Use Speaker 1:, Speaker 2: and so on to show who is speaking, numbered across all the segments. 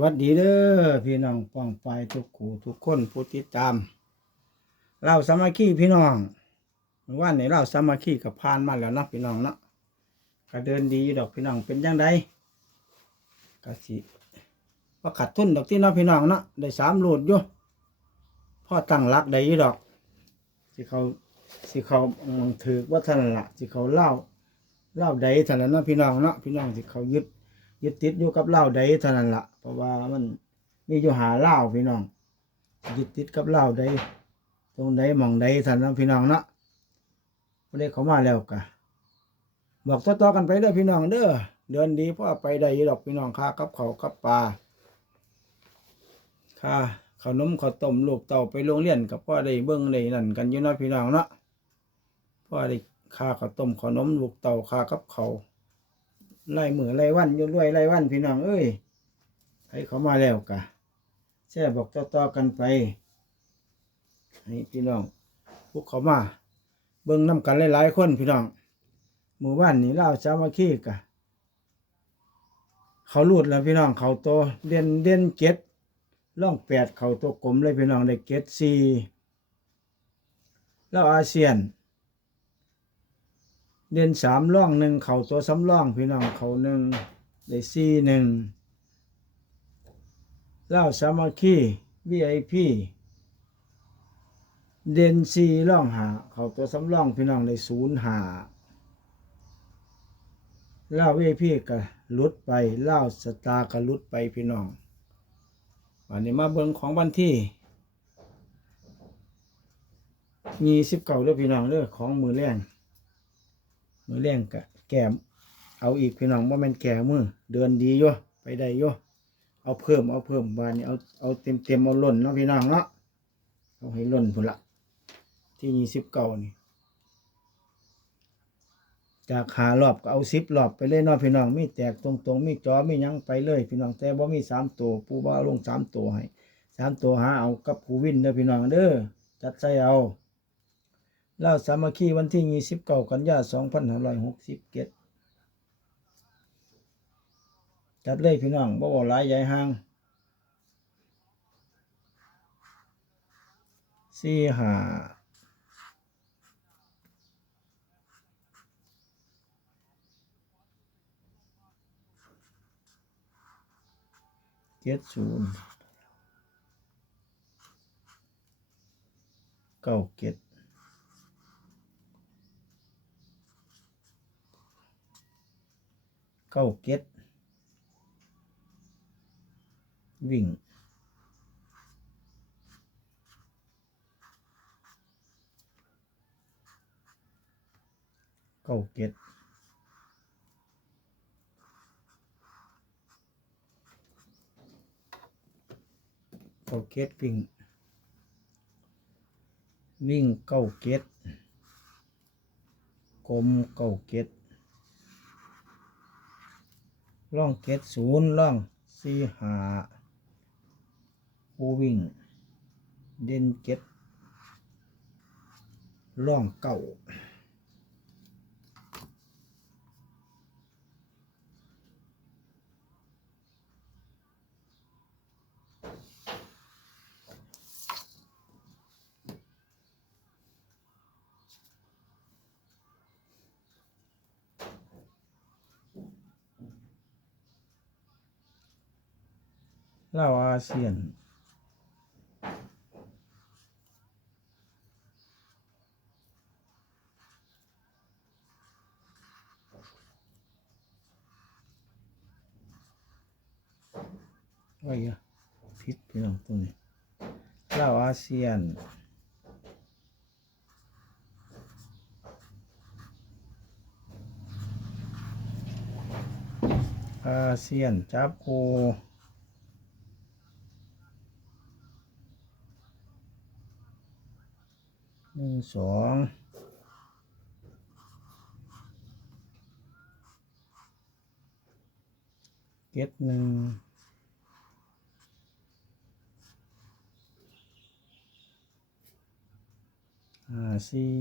Speaker 1: วัสดีเด้อพี่น้องป้องไปทุกขู่ทุกคนผู้ติดตามเราสามัคคีพี่น้องว่าในเราสามัคคีกับพานมาแล้วเนาะพี่น้องเนาะก็เดินดีดอกพี่น้องเป็นยังไงกสิว่าขัดทุนดอกที่เนาะพี่น้องเนาะได้สามโหลดอยู่พ่อตั้งรักได้ยู่ดอกสิเขาสิเขาถือว่าท่านนละสิเขาเล่าเล่าใดท่านละเนาะพี่น้องเนาะพี่น้องสิเขายึด ยึดติดอยู่กับเหล้าใดเท่านั้นละเพราะว่ามันมีอยู่หาเหล้าพี่น้องยึดติดกับเหล้าใดตรงใดหมองใดท่านั้นพี่น้องเนาะพอได้เขามาแล้วกะบอกต่อๆกันไปเด้อพี่น้องเด้อเดินดีพราะไปได้อยู่ดอกพี่น้องค่ากับเขากับปลาค่าขนมข้าวต้มลูกเต่าไปโรงเรียนกับพ่อได้เบิ้งได้นั่นกันอยู่นะพี่น้องเนาะพ่อได้ค่าข้าวต้มขนมลูกเต่าค่ากับเขา ไล่มือไล่วันอยู่รวยไล่วันพี่น้องเอ้ยให้เขามาแล้วกะแช่บอกต่อๆกันไปให้พี่น้องพวกเขามา เบิ่งน้ำกันหลายๆคนพี่น้องหมู่บ้านนี้เล่าสามัคคีกะเขาลูดแล้วพี่น้องเขาโตเด่นเด่นเจ็ดล่องแปดเขาโตกลมเลยพี่น้องได้เจ็ดสี่แล้วอาเซียน เด่นสามร่องหนึ่งเข่าตัวสำร่องพี่น้องเขาหนึ่งได้สี่หนึ่งเล่าสามัคคีวีไอพีเด่นสี่ร่องหาเขาตัวสำร่องพี่น้องได้ศูนย์หาเล่าวีไอพีก็ลุดไปเล่าสตาร์ก็ลุดไปพี่น้องวันนี้มาเบิ่งของวันที่ยี่สิบเก้าเด้อพี่น้องเด้อของมือแรง มือแรงกะแก้มเอาอีกพี่น้องว่ามันแก่มือเดินดีอยู่ไปได้อยู่เอาเพิ่มเอาเพิ่มบานนี้เอาเอาเต็มเต็มเอาล่นเนาะพี่น้องเนาะเอาให้ล่นพุ่นละที่ยี่สิบเก้านี่จากหารอบก็เอาสิบรอบไปเลยเนาะพี่น้องมีแตกตรงตรงมีจอมียังไปเลยพี่น้องแต่บ่มีสามตัวปูบ่าลงสามตัวให้สามตัวหาเอากับผู้วินเด้อพี่น้องเด้อจัดใส่เอา ล่าสามัคคีวันที่ยี่สิบเก้ากันยาสองพันห้าร้อยหกสิบเจ็ดจัดเลยพี่น้องบ่บอกหลายใหญ่ห่างสี่ห้าเจ็ดศูนย์เก้าเจ็ด เก้าเก็ดวิ่งเก้าเก็ดเก้าเก็ดวิ่ง วิ่งเก้าเก็ดกลมเก้าเก็ด ล่องเกตศูนย์ล่องสี่หาผู้วิ่ง เด่นเกตล่องเก่า เล่าวอาเซียนไว้อะพิษพี่น้องตัวนี้เล่าวอาเซียนอาเซียนจับโค หนึ่งสองเก็ดหนึ่งห้าสี่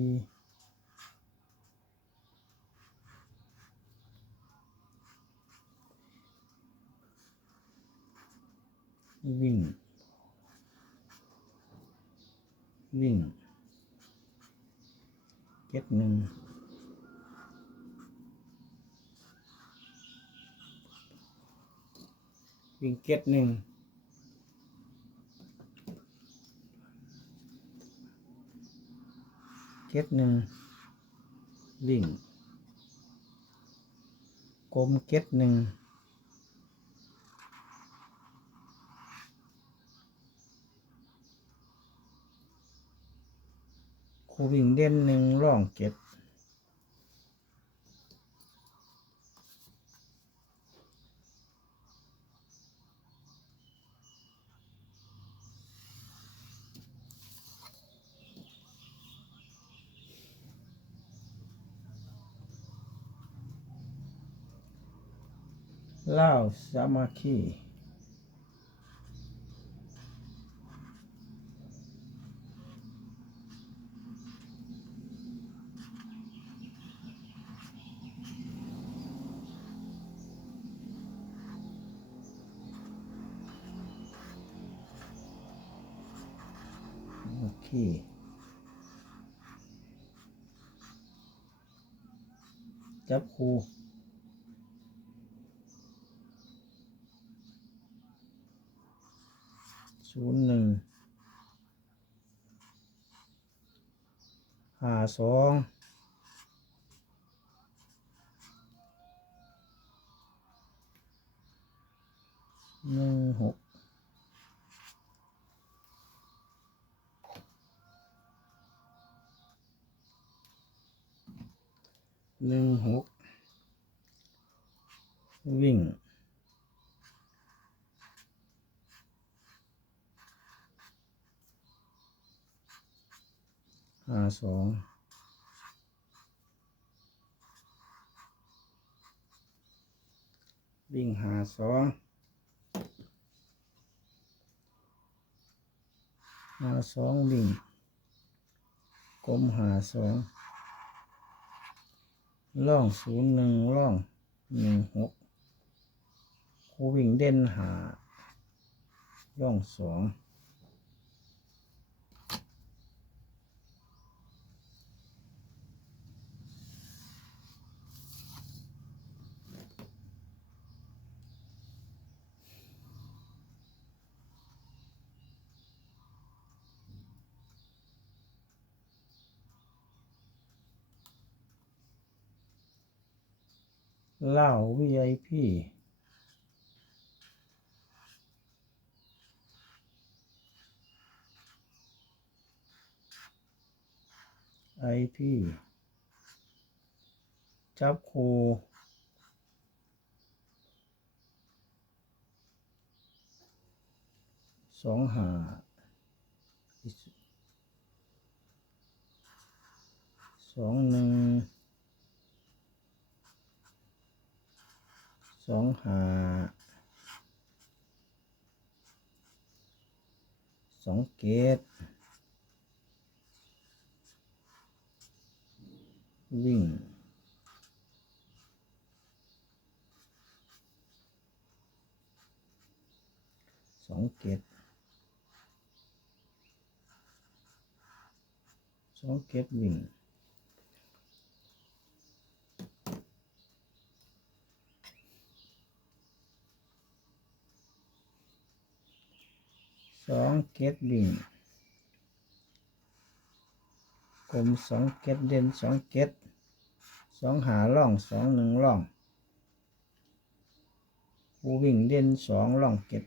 Speaker 1: วิ่งวิ่ง เก็ดหนึ่งวิ่งเก็ดหนึ่งเก็ดหนึ่งวิ่งกลมเก็ดหนึ่ง ครูวิ่งเด่นหนึ่งร่องเก็บเล่าวสามัคคี โอเคจับคูศูนย์หนึ่งห้าสองหนึ่งหก หนึ่งหกวิ่งห้าสองวิ่งหาสองหาสองวิ่งกลมหาสอง ล่องศูนย์หนึ่งล่องหนึ่งหกคูวิ่งเด่นหาล่องสอง เหล้า VIP ไอพีจับครูสองหาสองหนึ่ง องหาสองเกตวิ่งสองเกตสองเกตวิ่ง สองเกตวิ่งกลมสองเกตเด่นสองเกตสองหาล่องสองหนึ่งล่อง ผู้วิ่งเด่นสองล่องเกต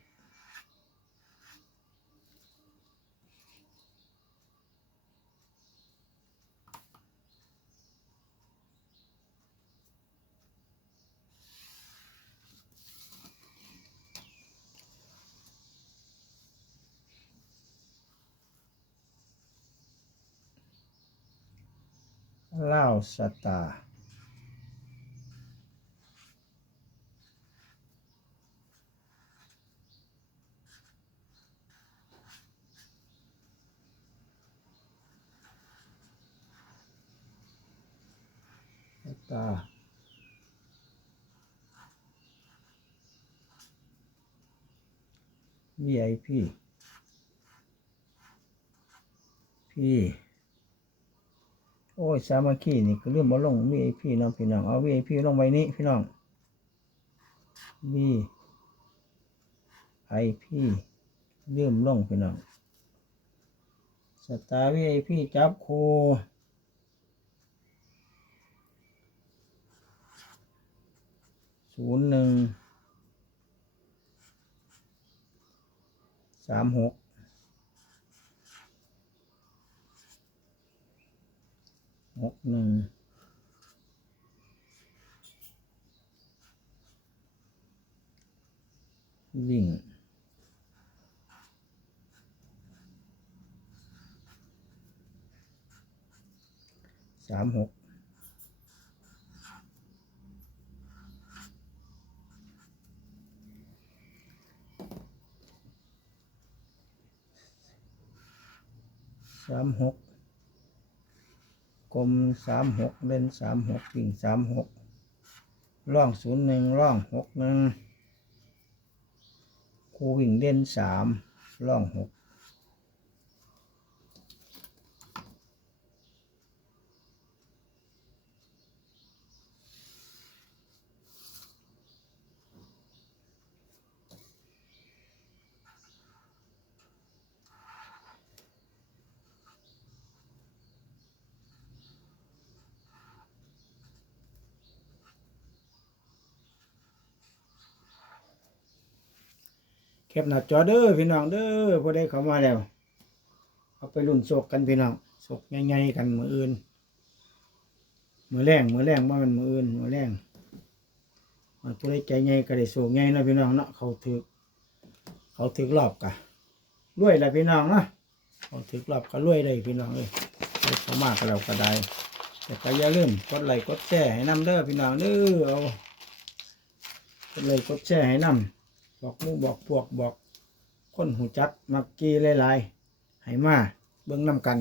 Speaker 1: Laos Sata. Sata. VIP P โอ้ยสามัคคีนี่ก็เรื่องบ่ลง VIP เน้องพี่น้องเอา VIP ลงไว้นี้พี่น้อง VIP เริ่มลงพี่น้องสตาร์ VIP จับคูศูนย์หนึ่งสามหก หกหนึ่งวิ่งสามหกสามหก กลมสามหกเล่นสามหกวิ่งสามหกร่องศูนย์หนึ่งร่องหกหนึ่งครูวิ่งเล่นสามร่องหก คปหน้าจอเด้อพี่น้องเด้อพอได้เข้ามาแล้ว เอาไปรุ่นโศกกันพี่น้องโศกใหญ่ๆกันมืออื่น มือแรงมือแรงว่ามันมืออื่นมือแรงมันผู้ใดใจใหญ่ก็ได้โศกใหญ่เนะพี่น้องเนาะเขาถือเขาถือรอบกะรวยละพี่น้องเนาะเขาถือรอบก็รวยได้พี่น้องเลยเข้ามาก็เราก็ได้แต่ก็อย่าลืมกดไลค์กดแชร์ให้นำเด้อพี่น้องเด้อเอากดไลค์กดแชร์ให้นำ บอกมู่บอกพวกบอก คนหูจักมักกี้หลายๆให้มาเบิ่งนํกัน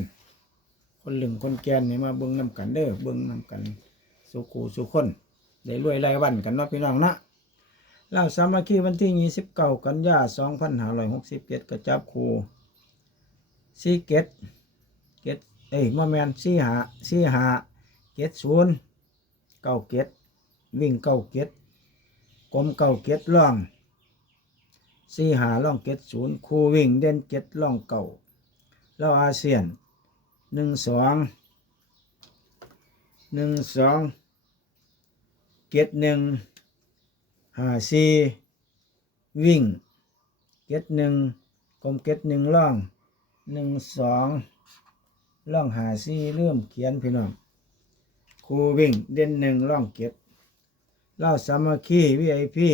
Speaker 1: คนหลึงคนแกนนี่มาเบิ่งนํกันเด้อเบิ่งนํกันสุขูสุขคนได้รวยรายวันกันเนาะพี่น้องนะเล่าสามัคคีวันที่29กันยา2567กสิบเจ็ดกระจับครูซีเกตเกตเอ้ยมาแมนซีหาซีหาเกตศูนย์เก้าเกตวิ่งเก้าเกตกลมเก้าเกตล่อง สี่หาล่องเก็ดศูนย์คูวิ่งเด่นเก็ดล่องเก่าเราอาเซียนหนึ่งสองหนึ่งสองเก็ดหนึ่งหาสี่วิ่งเก็ดหนึ่งกลมเก็ดหนึ่งล่องหนึ่งสองล่องหาสี่เริ่มเขียนพี่น้องคูวิ่งเด่นหนึ่งล่องเก็ดเล่าสามัคคีวีไอพี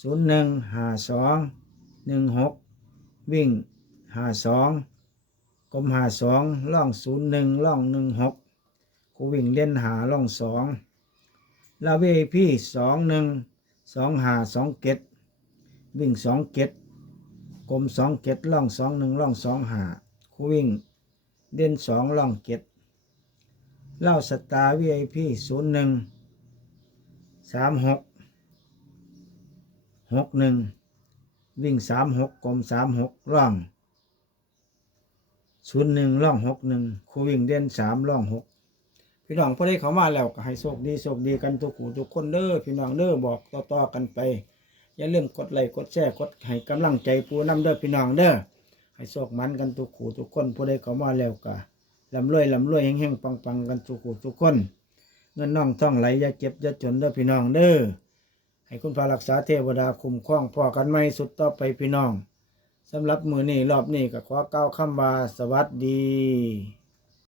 Speaker 1: ศูนย์หนึ่งหาสองหนึ่งหกวิ่งหาสองกลมหาสองล่องศูนย์หนึ่งล่องหนึ่งหกกูวิ่งเล่นหาล่องสองลาเวพี่สองหนึ่งสองหาสองเกตวิ่งสองเกตกลมสองเกตล่องสองหนึ่งล่องสองหากูวิ่งเด่นสองล่องเกตเล่าสตาร์วีไอพีศูนย์หนึ่งสามหก หกหนึ่งวิ่งสามหกกลมสามหกร่องศูนย์หนึ่งร่องหกหนึ่งคูวิ่งเด่นสามร่องหกพี่น้องพอได้เขามาแล้วก็ให้โชคดีโชคดีกันทุกผู้ทุกคนเด้อพี่น้องเด้อบอกต่อๆกันไป อย่าลืมกดไลค์กดแชร์กดให้กำลังใจปูน้ำเด้อพี่น้องเด้อให้โชคมันกันทุกผู้ทุกคนพอได้เขามาแล้วก็ลำรวยลำรวยแห่งๆปังๆกันทุกผู้ทุกคน เงินน้องท่องไหลอย่าเจ็บอย่าจนเด้อพี่น้องเด้อ ให้คุณพระรักษาเทวดาคุ้มครองพ่อกันไม่สุดต่อไปพี่น้องสำหรับมือนี้รอบนี้ก็ขอก้าวคำว่าสวัสดี